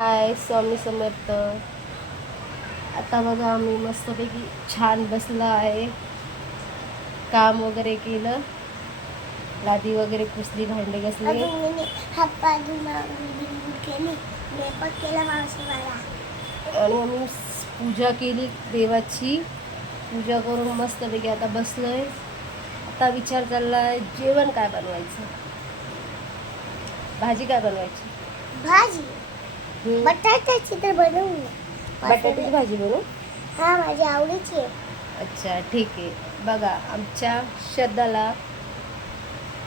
हाय स्वामी समर्थ. आता बघा आम्ही मस्तपैकी छान बसलो आहे. काम वगैरे केलं, लादी वगैरे पुसली, भांडे घासले आणि आम्ही पूजा केली. देवाची पूजा करून मस्तपैकी आता बसलोय. आता विचार चाललाय जेवण काय बनवायचं, भाजी काय बनवायची. भाजी बटाट्याची तर बनवू. बटाट्याची भाजी बनवू. हा, माझी आवडीची आहे. अच्छा ठीक आहे. बघा आमच्या श्रद्धाला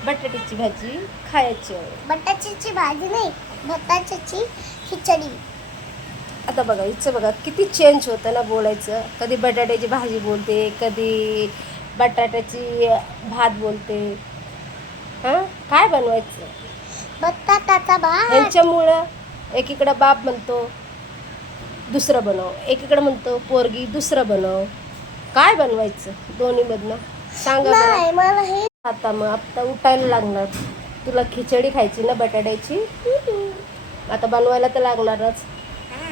बटाट्याची भाजी खायची आहे. बटाट्याची भाजी नाही, बटाट्याची खिचडी. आता बघा हिचं बघा किती चेंज होतं ना बोलायचं. कधी बटाट्याची भाजी बोलते, कधी बटाट्याची भात बोलते. हां, काय बनवायचं बटाट्याचा भात. ह्यांच्यामुळं एकीकडं बाप म्हणतो दुसरं बनव, एकीकडं म्हणतो पोरगी दुसरं बनव. काय बनवायचं दोन्हीमधनं सांगा बरं. नाही, मला हे आता उठायला लागणार. तुला खिचडी खायची ना बटाट्याची, आता बनवायला तर लागणारच.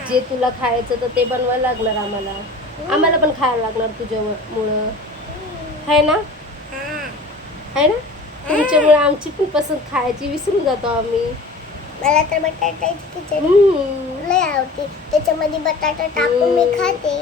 जे तुला खायचं तर ते बनवायला लागणार आम्हाला पण खायला लागणार तुझ्यामुळं, आहे ना. आहे ना, तुमच्यामुळे आमची पण पसंत खायची विसरून जातो आम्ही. मला तर बटाट्याची खिचडी हम्म. लय आवडते. त्याच्यामध्ये बटाटा टाकून मी खाते.